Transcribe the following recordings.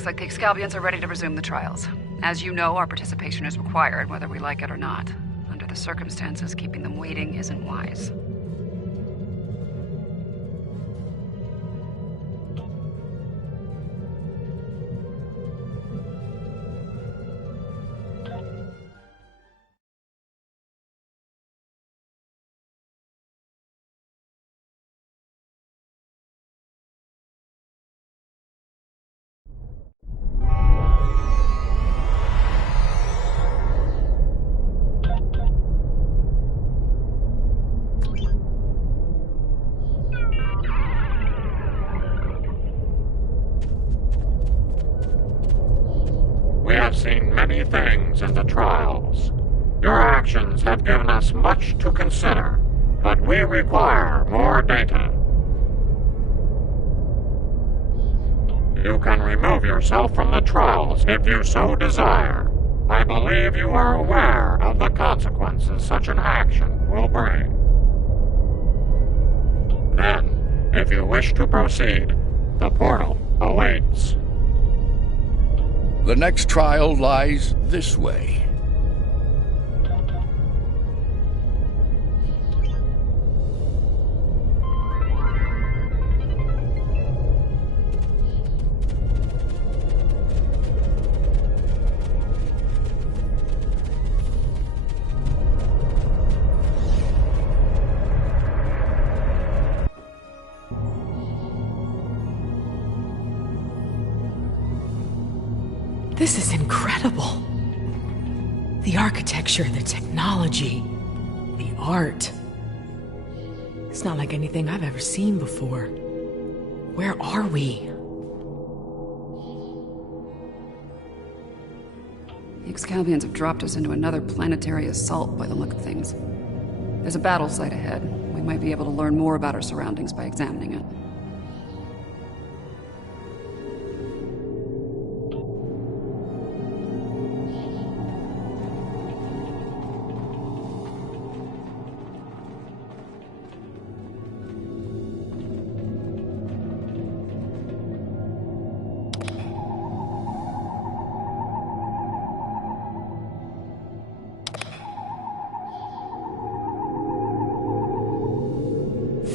Looks like the Excalbians are ready to resume the trials. As you know, our participation is required, whether we like it or not. Under the circumstances, keeping them waiting isn't wise. We have seen many things in the trials. Your actions have given us much to consider, but we require more data. You can remove yourself from the trials if you so desire. I believe you are aware of the consequences such an action will bring. Then, if you wish to proceed, the portal awaits. The next trial lies this way. This is incredible. The architecture, the technology, the art. It's not like anything I've ever seen before. Where are we? The Excalbians have dropped us into another planetary assault by the look of things. There's a battle site ahead. We might be able to learn more about our surroundings by examining it.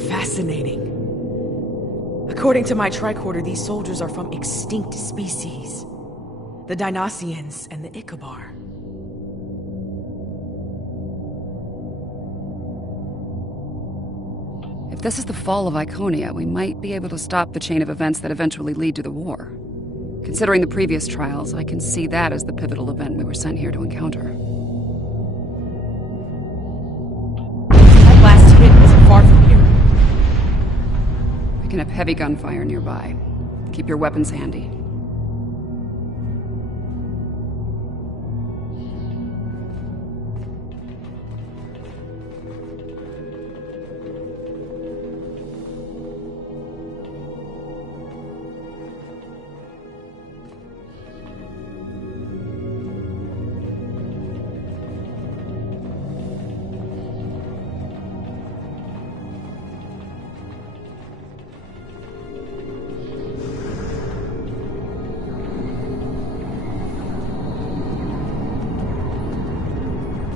Fascinating. According to my tricorder, these soldiers are from extinct species. The Dinoceans and the Ikabar. If this is the fall of Iconia, we might be able to stop the chain of events that eventually lead to the war. Considering the previous trials, I can see that as the pivotal event we were sent here to encounter. That last hit wasn't far from here. We can have heavy gunfire nearby. Keep your weapons handy.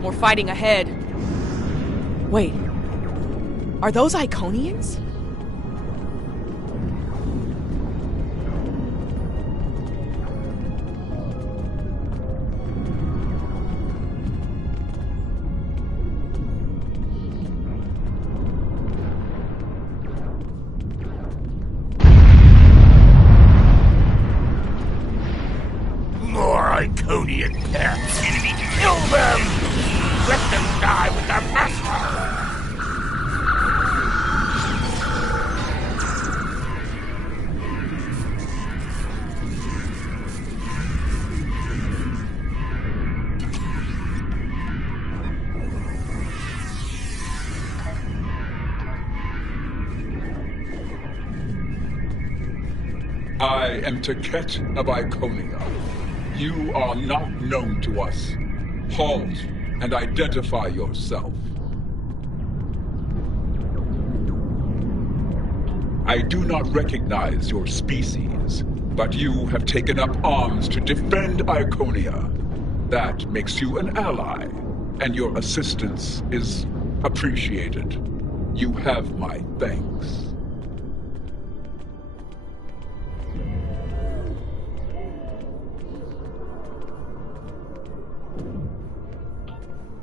More fighting ahead. Wait. Are those Iconians? More Iconian pets. Kill them! Let them die with their master! I am Taket of Iconia. You are not known to us. Halt and identify yourself. I do not recognize your species. But you have taken up arms to defend Iconia. That makes you an ally, and your assistance is appreciated. You have my thanks.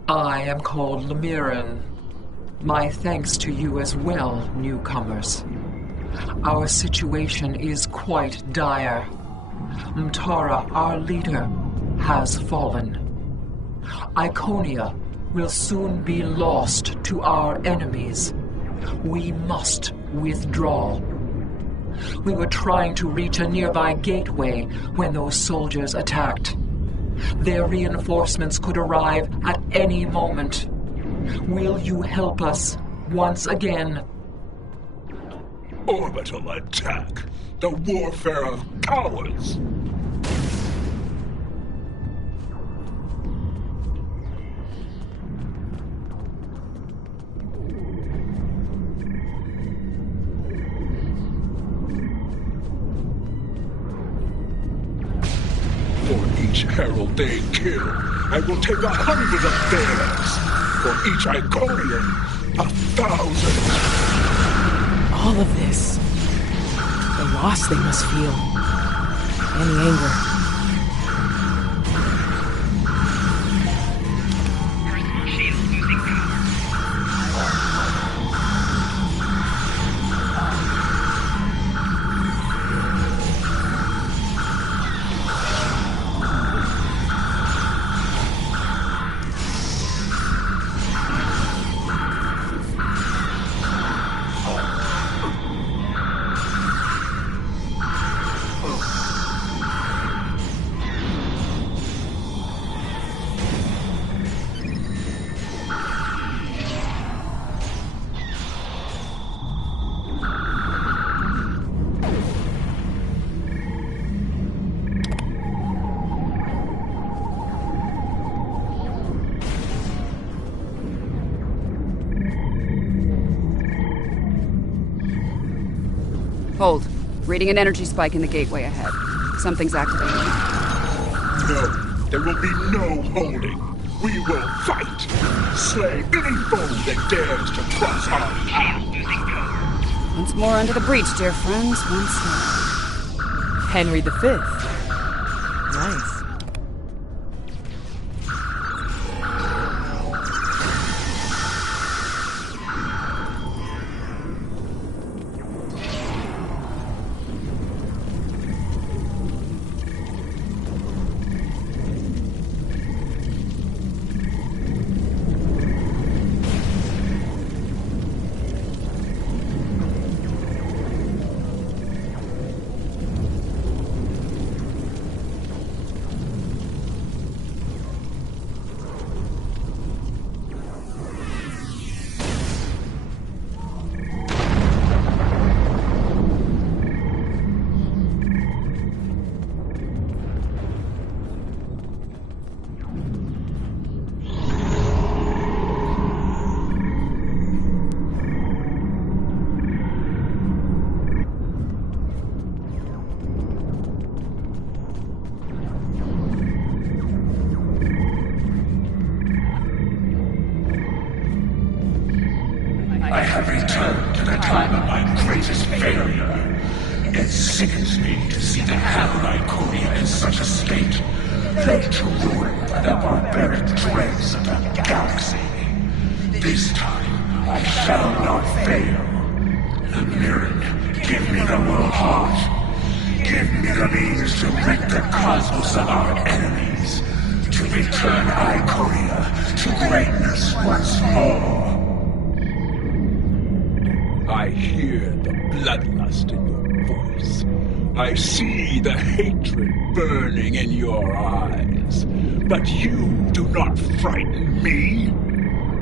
I am called Lemiran. My thanks to you as well, newcomers. Our situation is quite dire. Mtara, our leader, has fallen. Iconia will soon be lost to our enemies. We must withdraw. We were trying to reach a nearby gateway when those soldiers attacked. Their reinforcements could arrive at any moment. Will you help us once again? Orbital attack! The warfare of cowards! For each herald they kill, I will take 100 of theirs. For each Iconian, 1,000. All of this. The loss they must feel. And the anger. Hold. Reading an energy spike in the gateway ahead. Something's activating. No, there will be no holding. We will fight. Slay any foe that dares to cross our path. Once more under the breach, dear friends. Once more. Henry V. Nice. I have returned at a time of my greatest failure. It sickens me to see the hell Iconia in such a state, laid to ruin by the barbaric dregs of the galaxy. This time, I shall not fail. Lemiran, give me the world heart. Give me the means to rid the cosmos of our enemies, to return Iconia to greatness once more. I hear the bloodlust in your voice. I see the hatred burning in your eyes. But you do not frighten me.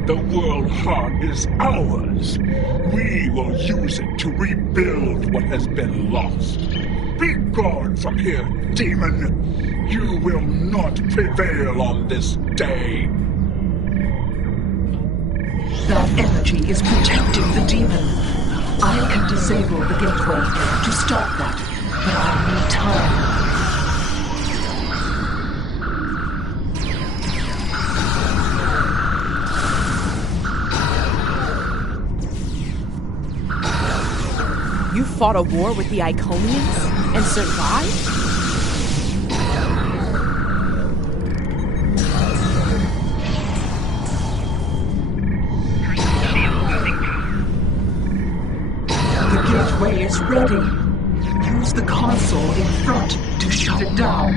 The world heart is ours. We will use it to rebuild what has been lost. Be gone from here, demon. You will not prevail on this day. That energy is protecting the demon. I can disable the gateway to stop that. But I need time. You fought a war with the Iconians and survived? The gateway is ready. Use the console in front to shut it down.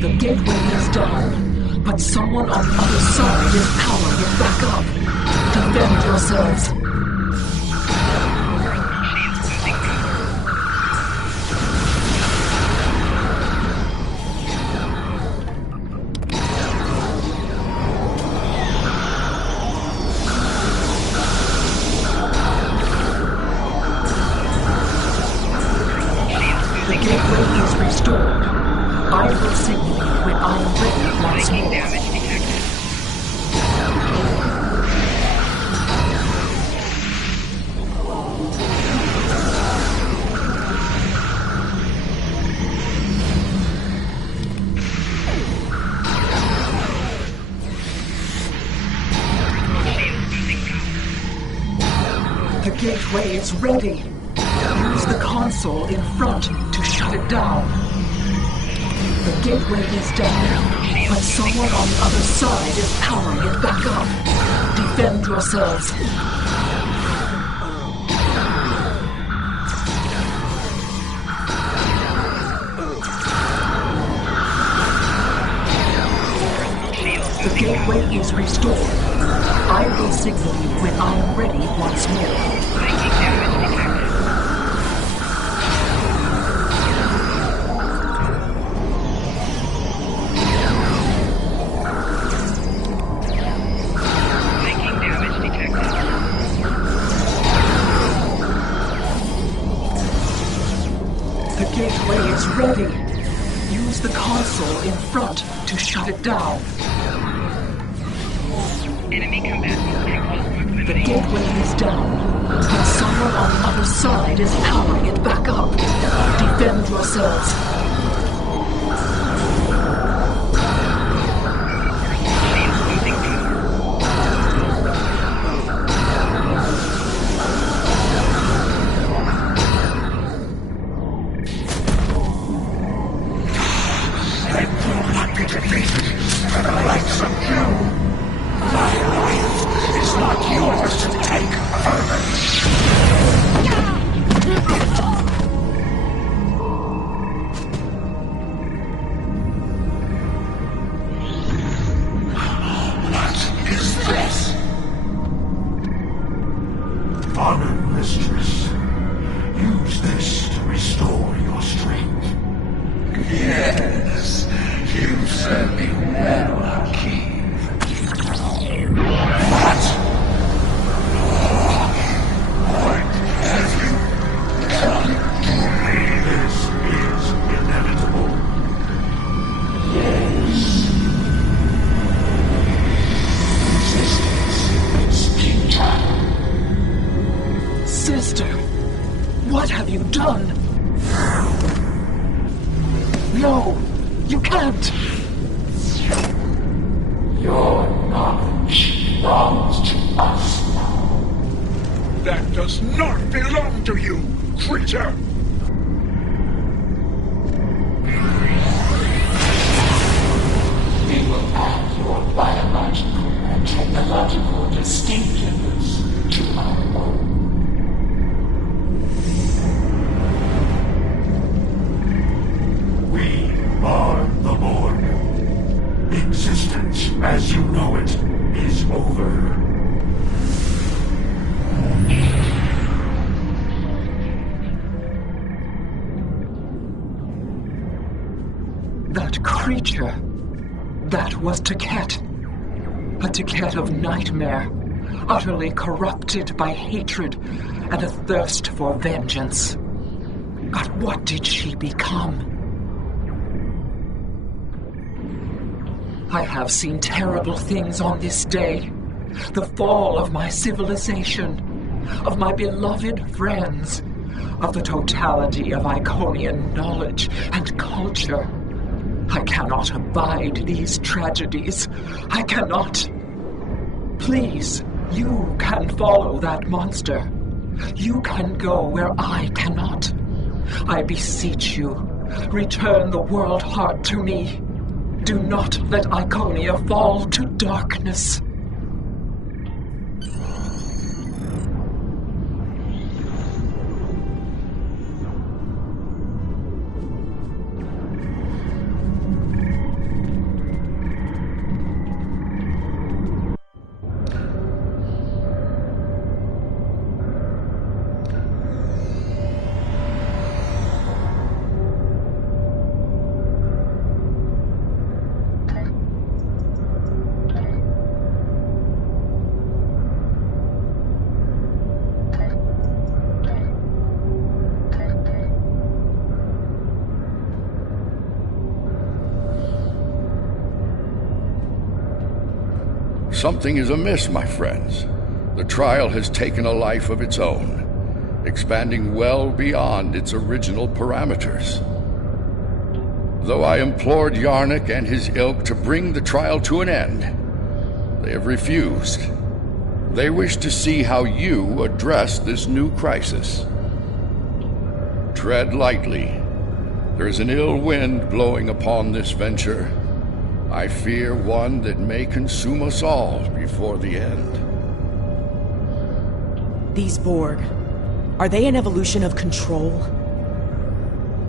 The gateway is down, but someone on the other side is powering it back up. Defend yourselves. I will signal you when I'm ready once more. Damage detected. The gateway is ready. Use the console in front to shut it down. The gateway is down, but someone on the other side is powering it back up. Defend yourselves. The gateway is restored. I will signal you when I am ready once more. The gateway is ready. Use the console in front to shut it down. Enemy combatants. The gateway is down, but someone on the other side is powering it back up. Defend yourselves. Honored mistress, use this to restore your strength. Yes, you serve me well, Akeem. What? What have you done to me? This is inevitable. Yes. Resistance is futile. Sister, what have you done? No, you can't. Your knowledge belongs to us now. That does not belong to you, creature! We will add your biological and technological distinctiveness to our own. We are the Borg. Existence as you know it is over. That creature, that was Taket. A Taket of nightmare, utterly corrupted by hatred and a thirst for vengeance. But what did she become? I have seen terrible things on this day. The fall of my civilization, of my beloved friends, of the totality of Iconian knowledge and culture. I cannot abide these tragedies. I cannot. Please, you can follow that monster. You can go where I cannot. I beseech you, return the world heart to me. Do not let Iconia fall to darkness. Something is amiss, my friends. The trial has taken a life of its own, expanding well beyond its original parameters. Though I implored Yarnik and his ilk to bring the trial to an end, they have refused. They wish to see how you address this new crisis. Tread lightly. There is an ill wind blowing upon this venture. I fear one that may consume us all before the end. These Borg, are they an evolution of control?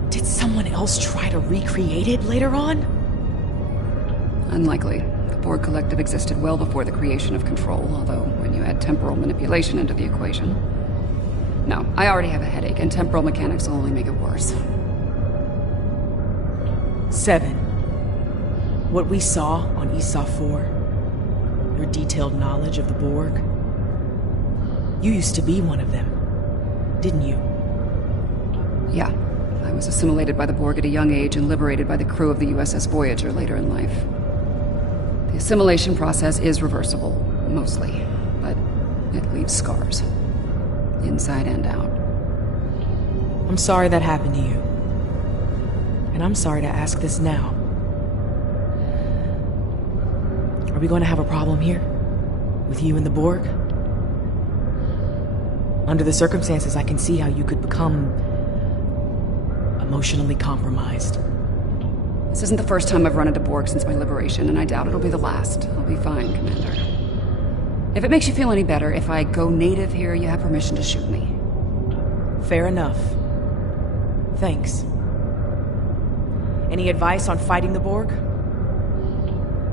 Did someone else try to recreate it later on? Unlikely. The Borg Collective existed well before the creation of control, although when you add temporal manipulation into the equation... No, I already have a headache, and temporal mechanics will only make it worse. 7. What we saw on ESA 4, your detailed knowledge of the Borg. You used to be one of them, didn't you? Yeah. I was assimilated by the Borg at a young age and liberated by the crew of the USS Voyager later in life. The assimilation process is reversible, mostly, but it leaves scars. Inside and out. I'm sorry that happened to you. And I'm sorry to ask this now. Are we going to have a problem here? With you and the Borg? Under the circumstances, I can see how you could become... emotionally compromised. This isn't the first time I've run into Borg since my liberation, and I doubt it'll be the last. I'll be fine, Commander. If it makes you feel any better, if I go native here, you have permission to shoot me. Fair enough. Thanks. Any advice on fighting the Borg?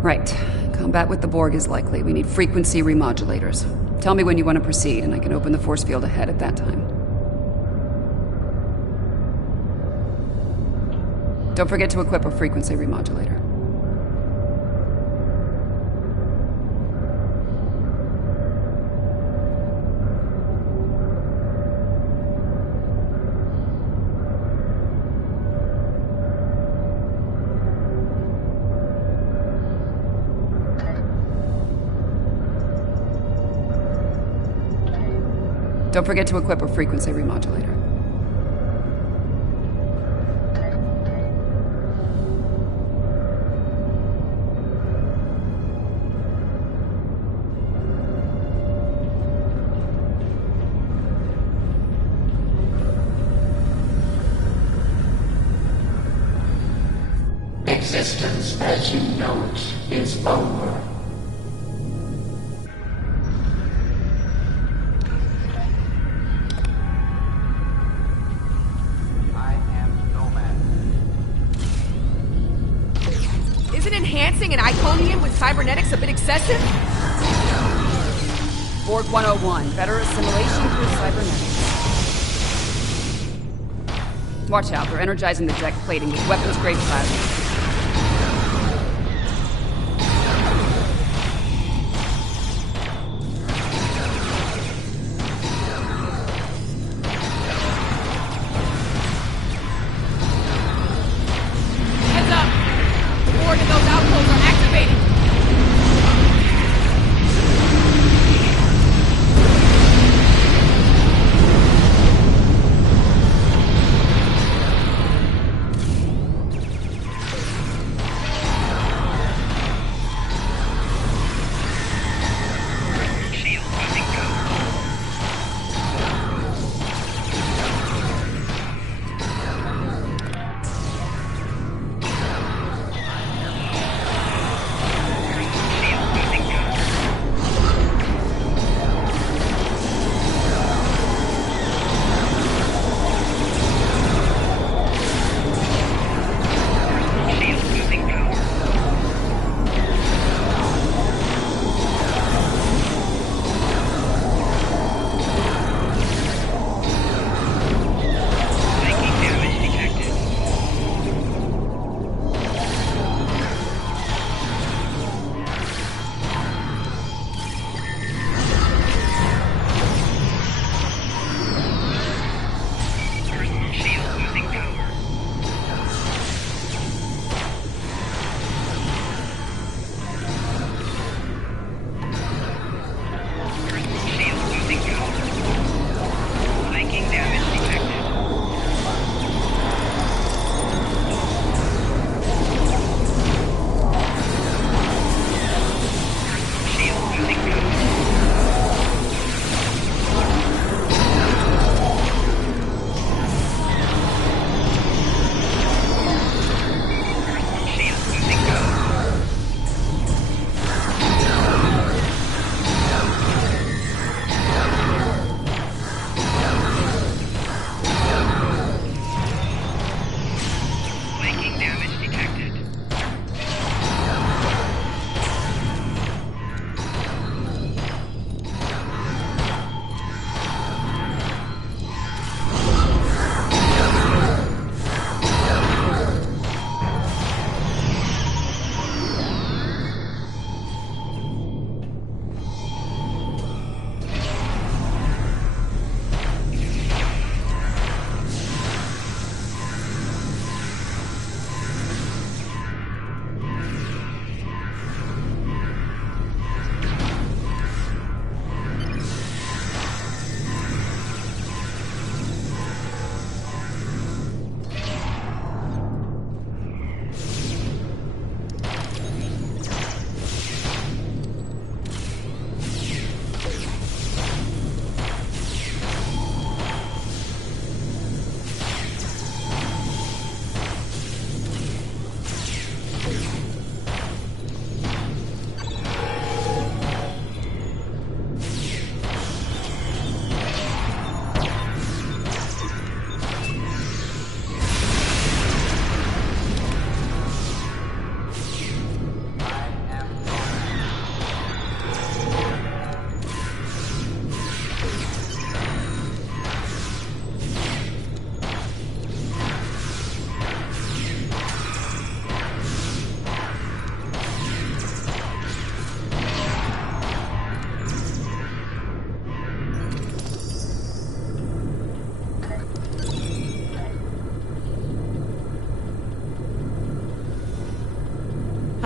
Right. Combat with the Borg is likely. We need frequency remodulators. Tell me when you want to proceed, and I can open the force field ahead at that time. Don't forget to equip a frequency remodulator. Don't forget to equip a frequency remodulator. Existence as you know it is over. Isn't enhancing an Iconian with cybernetics a bit excessive? Borg 101, better assimilation through cybernetics. Watch out, they're energizing the deck plating with weapons-grade plasma.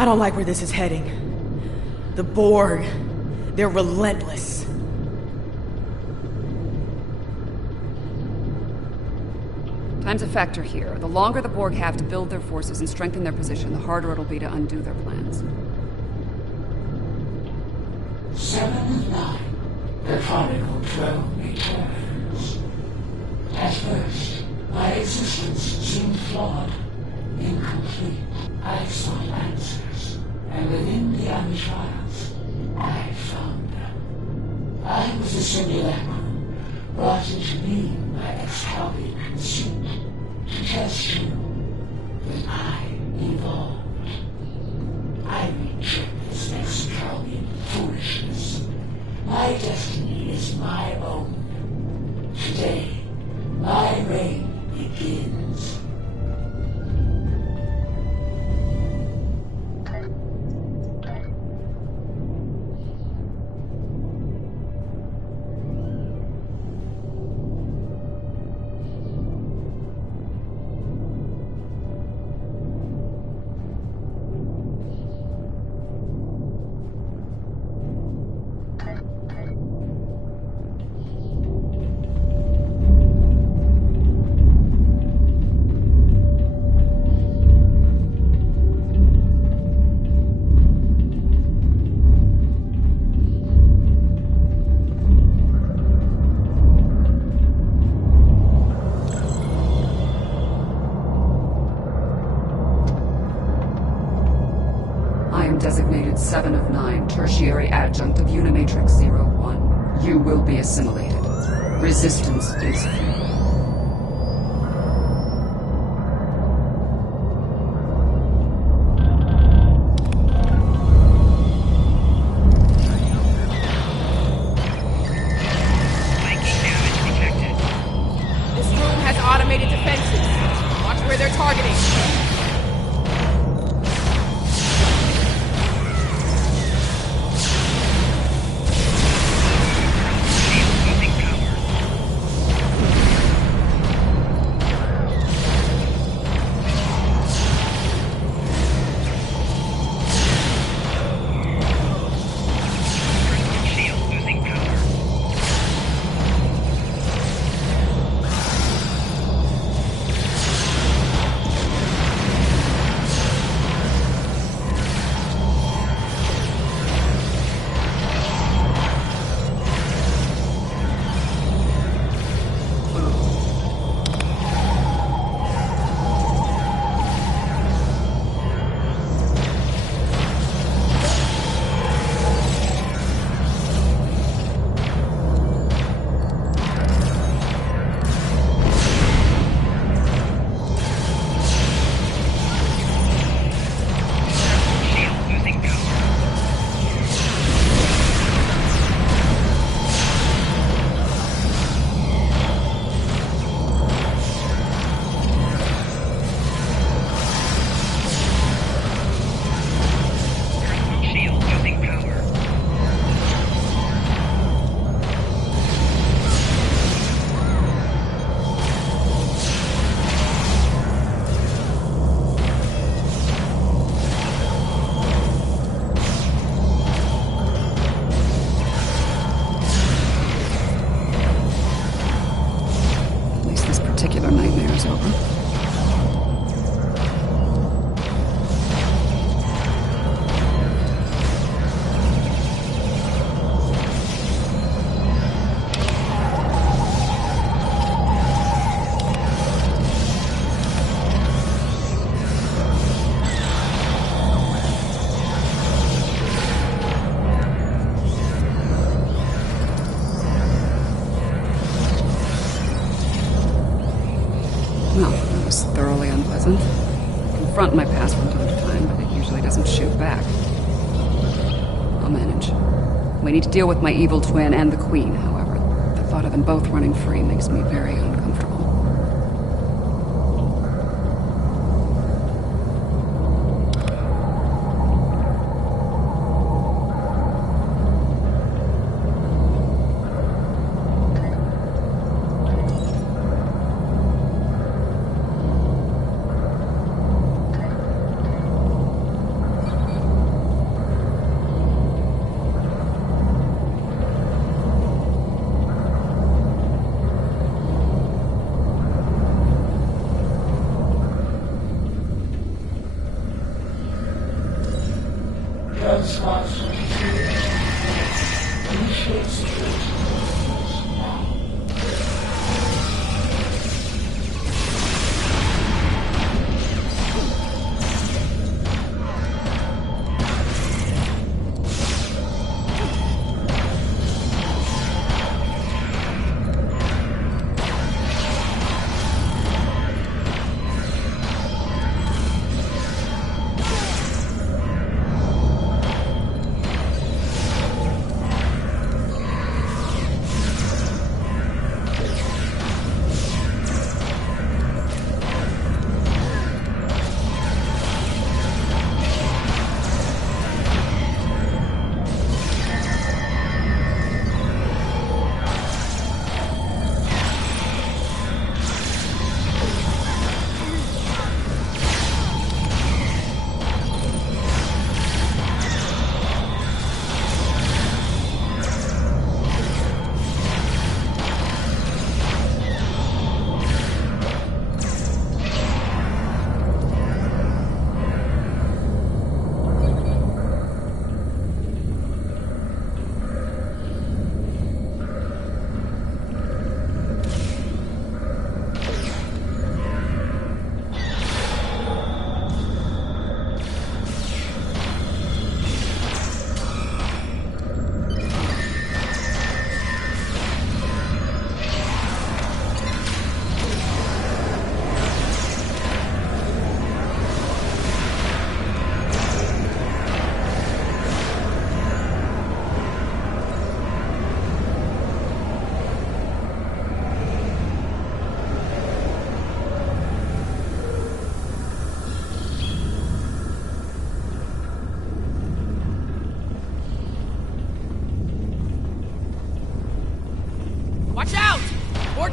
I don't like where this is heading. The Borg, they're relentless. Time's a factor here. The longer the Borg have to build their forces and strengthen their position, the harder it'll be to undo their plans. 7 of 9. The Chronicle drone returns. At first, my existence seemed flawed, incomplete. I sought answers, and within the Untrials, I found them. I was a simulacrum, brought into being by Excalibur conceit to test you. But I evolved. I reject this Excalibur foolishness. My destiny is my own. Today, my reign begins. Designated 7 of 9, tertiary adjunct of Unimatrix 01. You will be assimilated. Resistance is free. This room has automated defenses. Watch where they're targeting. Confront my past from time to time, but it usually doesn't shoot back. I'll manage. We need to deal with my evil twin and the Queen, however. The thought of them both running free makes me very uncomfortable.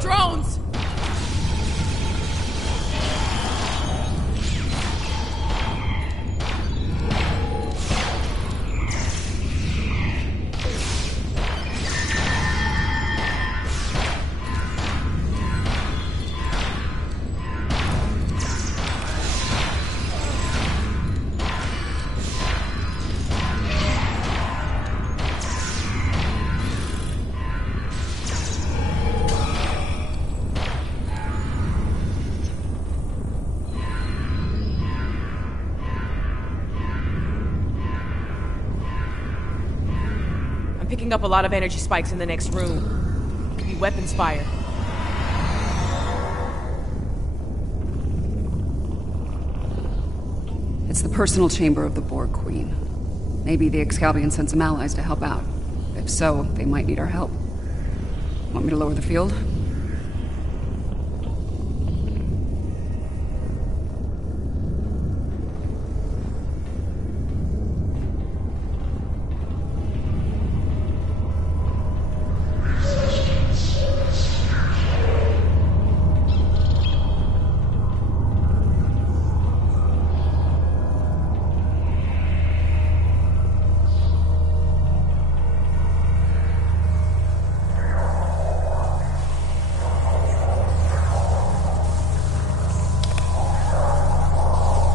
drones! Picking up a lot of energy spikes in the next room. Could be weapons fire. It's the personal chamber of the Borg Queen. Maybe the Excalbion sent some allies to help out. If so, they might need our help. Want me to lower the field?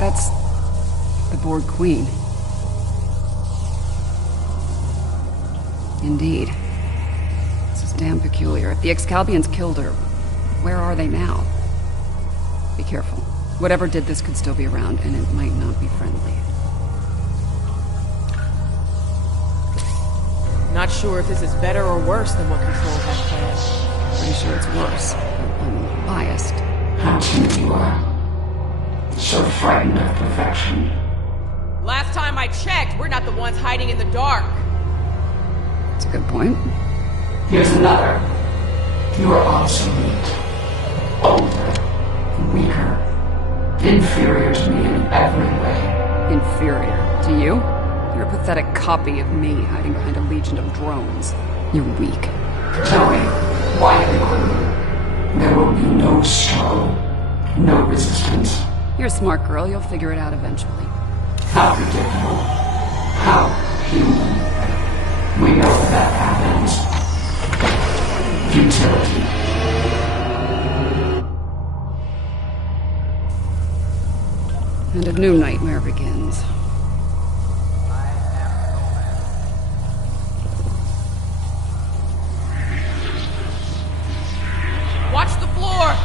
That's the Borg Queen. Indeed. This is damn peculiar. If the Excalbions killed her, where are they now? Be careful. Whatever did this could still be around, and it might not be friendly. Not sure if this is better or worse than what Control had planned. Pretty sure it's worse. I'm biased. How timid you are. So frightened of perfection. Last time I checked, we're not the ones hiding in the dark. That's a good point. Here's another. You are obsolete. Older. Weaker. Inferior to me in every way. Inferior. To you? You're a pathetic copy of me hiding behind a legion of drones. You're weak. Tell me, why have you quit? There will be no struggle. No resistance. You're a smart girl. You'll figure it out eventually. How predictable. How human. We know that happens. Futility. And a new nightmare begins. Watch the floor!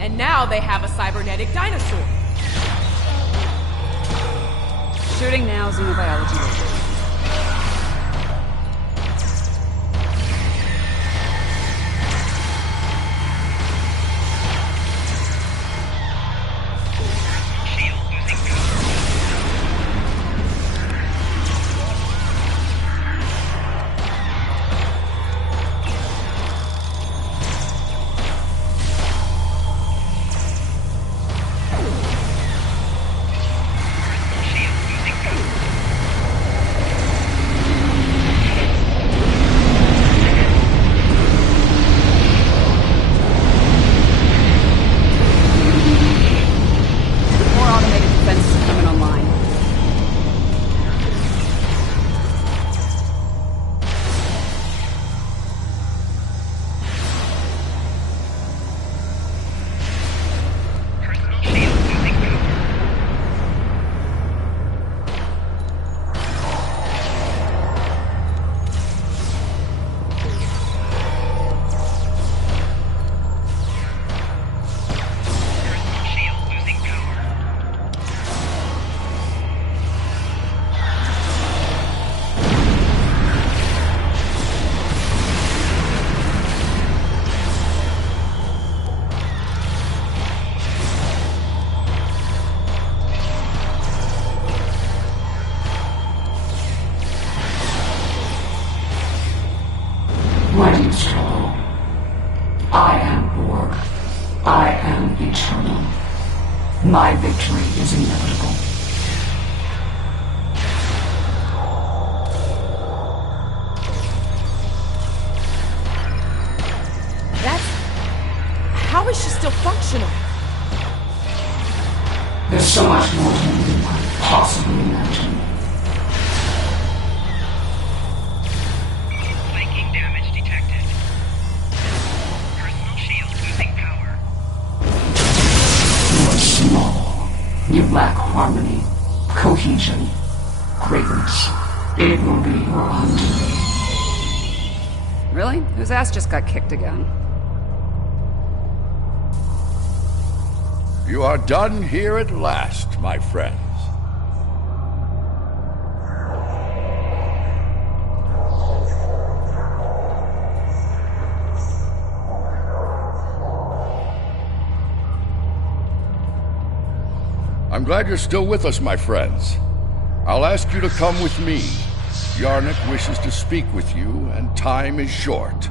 And now they have a cybernetic dinosaur. Shooting now, xenobiology later. Why do you struggle? I am Borg. I am eternal. My victory is inevitable. How is she still functional? There's so much more to me than I could possibly imagine. Flanking damage detected. Personal shield losing power. You are small. You lack harmony, cohesion, greatness. It will be your undoing. Really? Whose ass just got kicked again? You are done here at last, my friends. I'm glad you're still with us, my friends. I'll ask you to come with me. Yarnik wishes to speak with you, and time is short.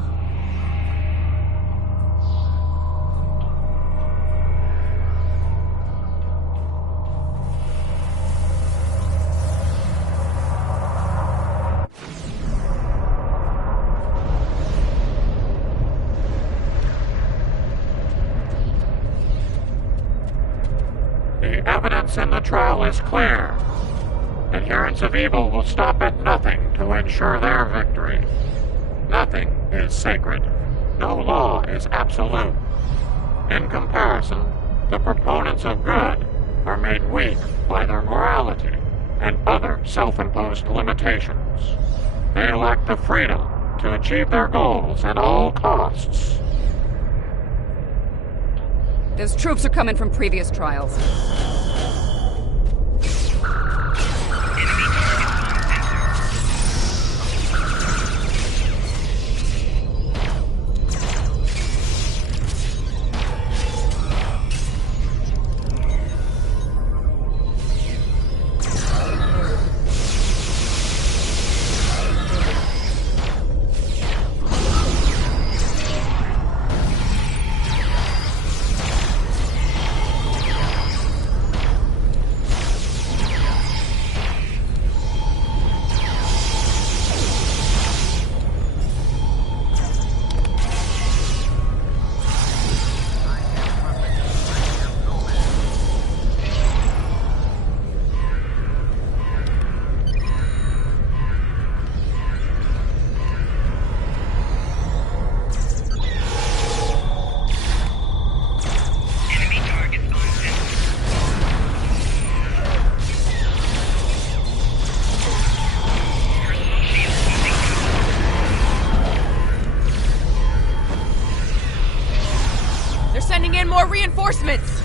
The evidence in the trial is clear. Adherents of evil will stop at nothing to ensure their victory. Nothing is sacred. No law is absolute. In comparison, the proponents of good are made weak by their morality and other self-imposed limitations. They lack the freedom to achieve their goals at all costs. Those troops are coming from previous trials. Sending in more reinforcements!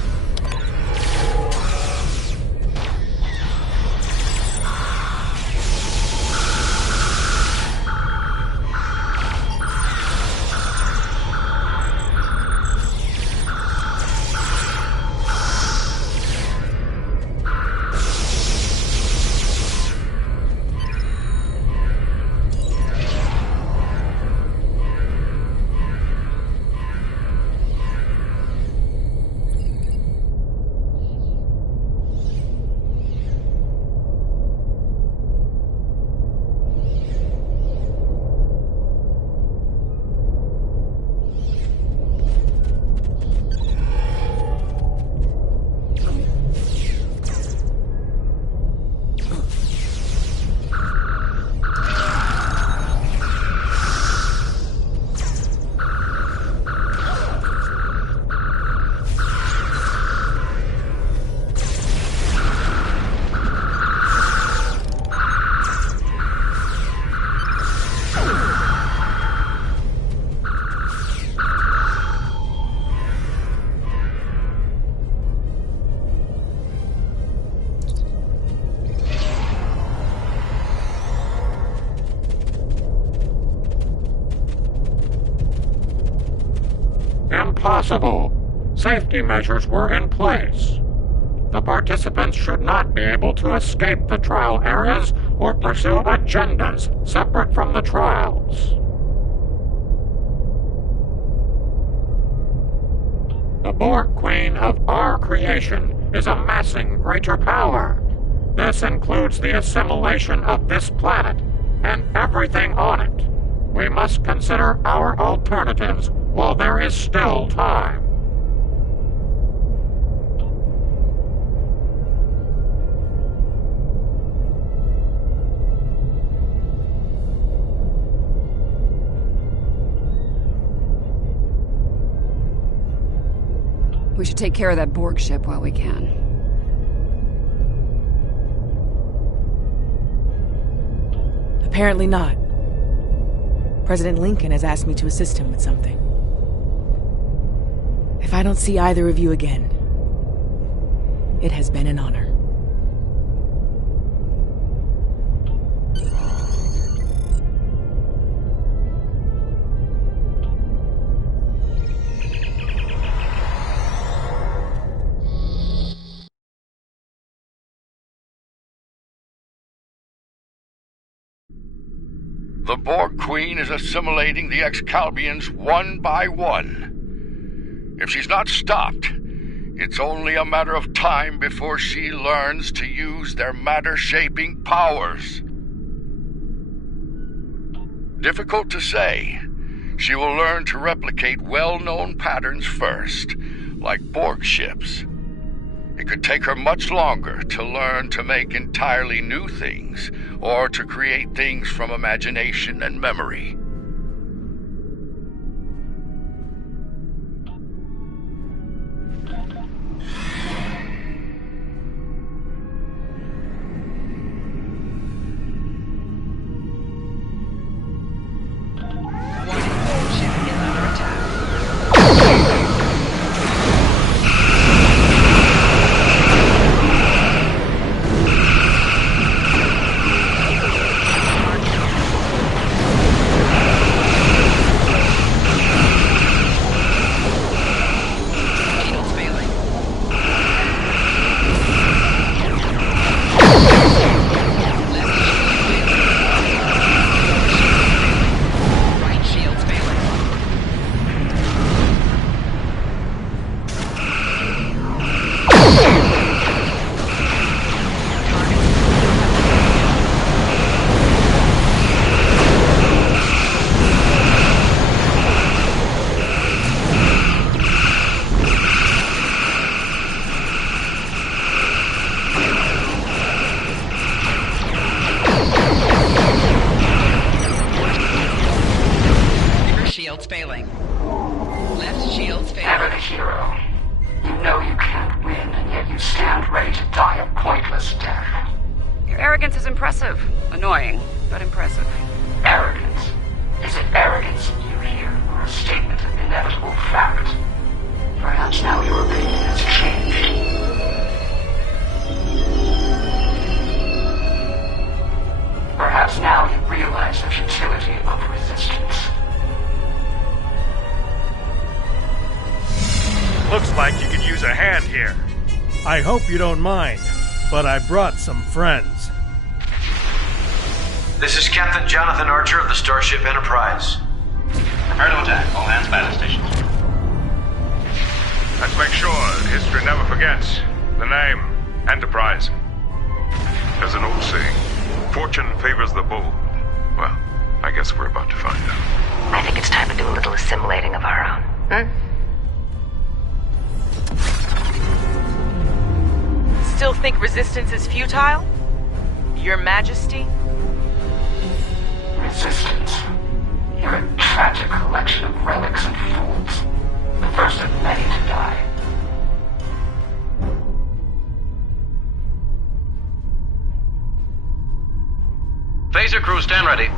Impossible. Safety measures were in place. The participants should not be able to escape the trial areas or pursue agendas separate from the trials. The Borg Queen of our creation is amassing greater power. This includes the assimilation of this planet and everything on it. We must consider our alternatives while there is still time. We should take care of that Borg ship while we can. Apparently not. President Lincoln has asked me to assist him with something. If I don't see either of you again, it has been an honor. The Borg Queen is assimilating the Excalbians one by one. If she's not stopped, it's only a matter of time before she learns to use their matter-shaping powers. Difficult to say. She will learn to replicate well-known patterns first, like Borg ships. It could take her much longer to learn to make entirely new things, or to create things from imagination and memory. Shield's failing. Left shield's failing. Never the hero. You know you can't win, and yet you stand ready to die a pointless death. Your arrogance is impressive. Annoying, but impressive. Arrogance? Is it arrogance in you here, or a statement of inevitable fact? Perhaps now your opinion has changed. Perhaps now you realize the futility of resistance. Looks like you could use a hand here. I hope you don't mind, but I brought some friends. This is Captain Jonathan Archer of the Starship Enterprise. Prepare to attack. All hands battle stations. Let's make sure history never forgets the name Enterprise. There's an old saying, fortune favors the bold. Well, I guess we're about to find out. I think it's time to do a little assimilating of our own. Still think resistance is futile? Your Majesty? Resistance. You're a tragic collection of relics and fools. The first of many to die. Phaser crew, stand ready.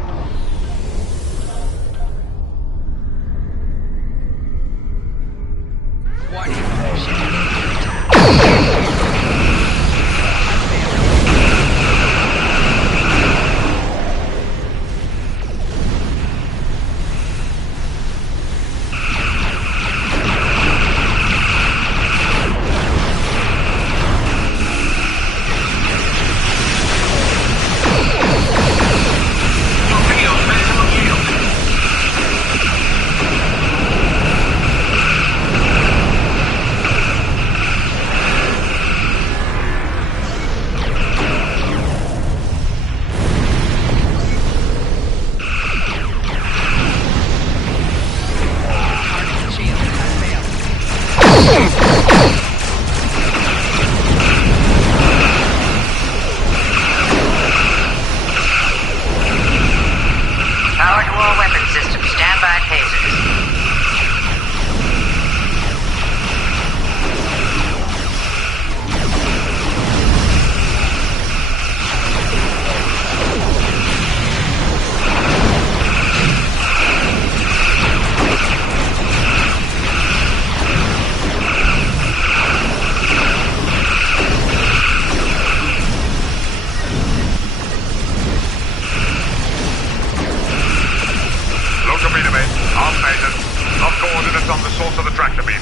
Copy. I'll state it. Lock coordinates on the source of the tractor beam.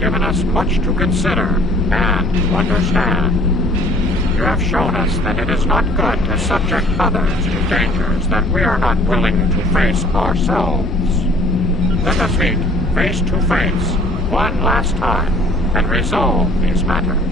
given us much to consider and to understand. You have shown us that it is not good to subject others to dangers that we are not willing to face ourselves. Let us meet face to face one last time and resolve these matters.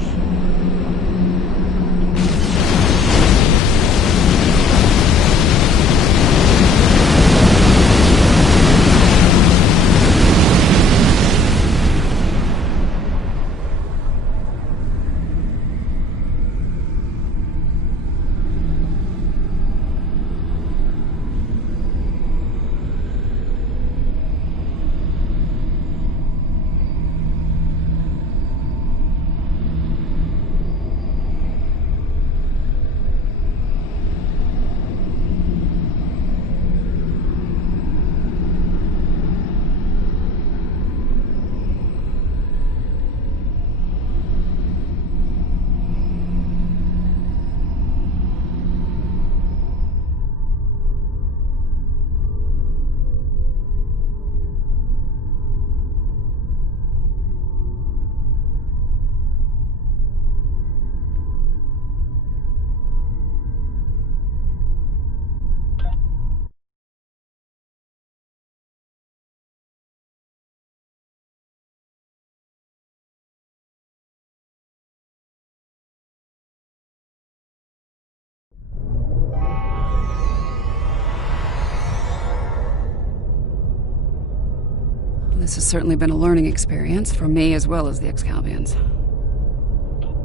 This has certainly been a learning experience for me as well as the Excalbians.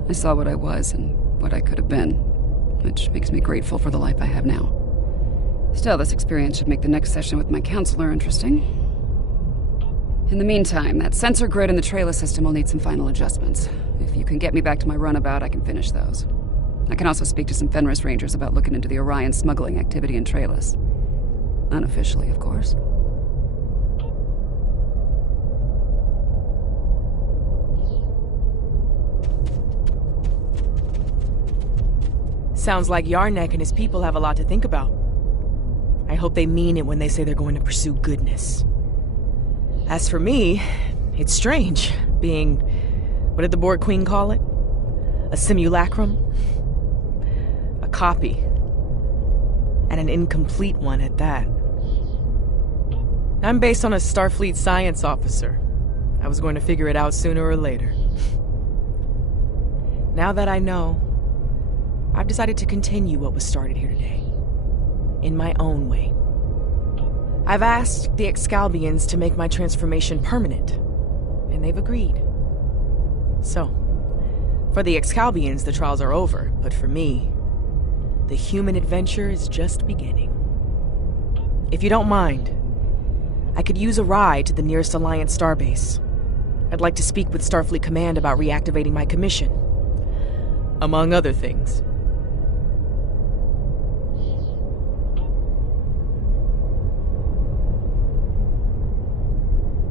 I saw what I was and what I could have been, which makes me grateful for the life I have now. Still, this experience should make the next session with my counselor interesting. In the meantime, that sensor grid in the trailer system will need some final adjustments. If you can get me back to my runabout, I can finish those. I can also speak to some Fenris Rangers about looking into the Orion smuggling activity in Trailus. Unofficially, of course. Sounds like Yarnek and his people have a lot to think about. I hope they mean it when they say they're going to pursue goodness. As for me, it's strange, being... what did the Borg Queen call it? A simulacrum? A copy. And an incomplete one at that. I'm based on a Starfleet science officer. I was going to figure it out sooner or later. Now that I know, I've decided to continue what was started here today. In my own way. I've asked the Excalbians to make my transformation permanent, and they've agreed. So, for the Excalbians, the trials are over, but for me, the human adventure is just beginning. If you don't mind, I could use a ride to the nearest Alliance starbase. I'd like to speak with Starfleet Command about reactivating my commission. Among other things.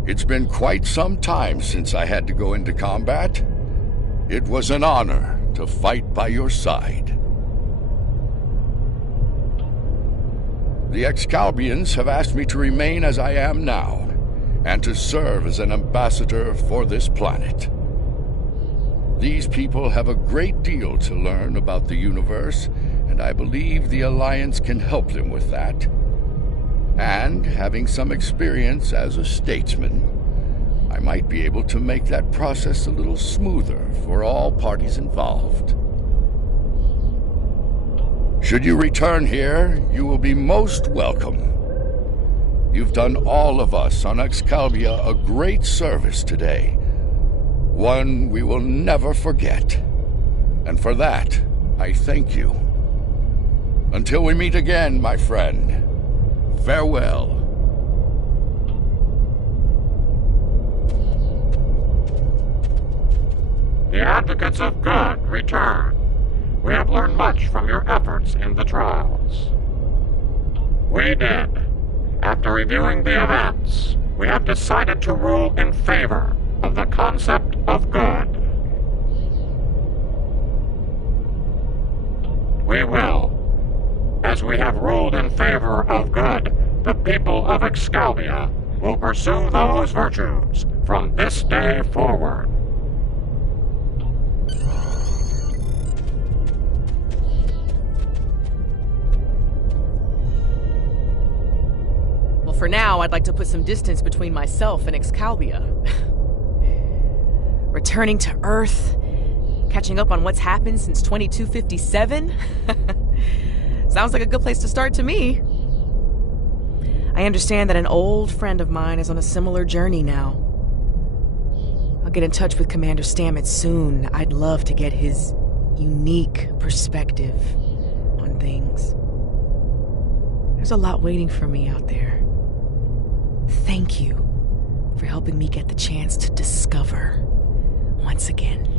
It's been quite some time since I had to go into combat. It was an honor to fight by your side. The Excalbians have asked me to remain as I am now, and to serve as an ambassador for this planet. These people have a great deal to learn about the universe, and I believe the Alliance can help them with that. And, having some experience as a statesman, I might be able to make that process a little smoother for all parties involved. Should you return here, you will be most welcome. You've done all of us on Excalibur a great service today, one we will never forget. And for that, I thank you. Until we meet again, my friend. Farewell. The advocates of good return. We have learned much from your efforts in the trials. We did. After reviewing the events, we have decided to rule in favor of the concept of good. We will. As we have ruled in favor of good, the people of Excalibur will pursue those virtues from this day forward. Well, for now, I'd like to put some distance between myself and Excalibur. Returning to Earth, catching up on what's happened since 2257? Sounds like a good place to start to me. I understand that an old friend of mine is on a similar journey now. I'll get in touch with Commander Stamets soon. I'd love to get his unique perspective on things. There's a lot waiting for me out there. Thank you for helping me get the chance to discover once again.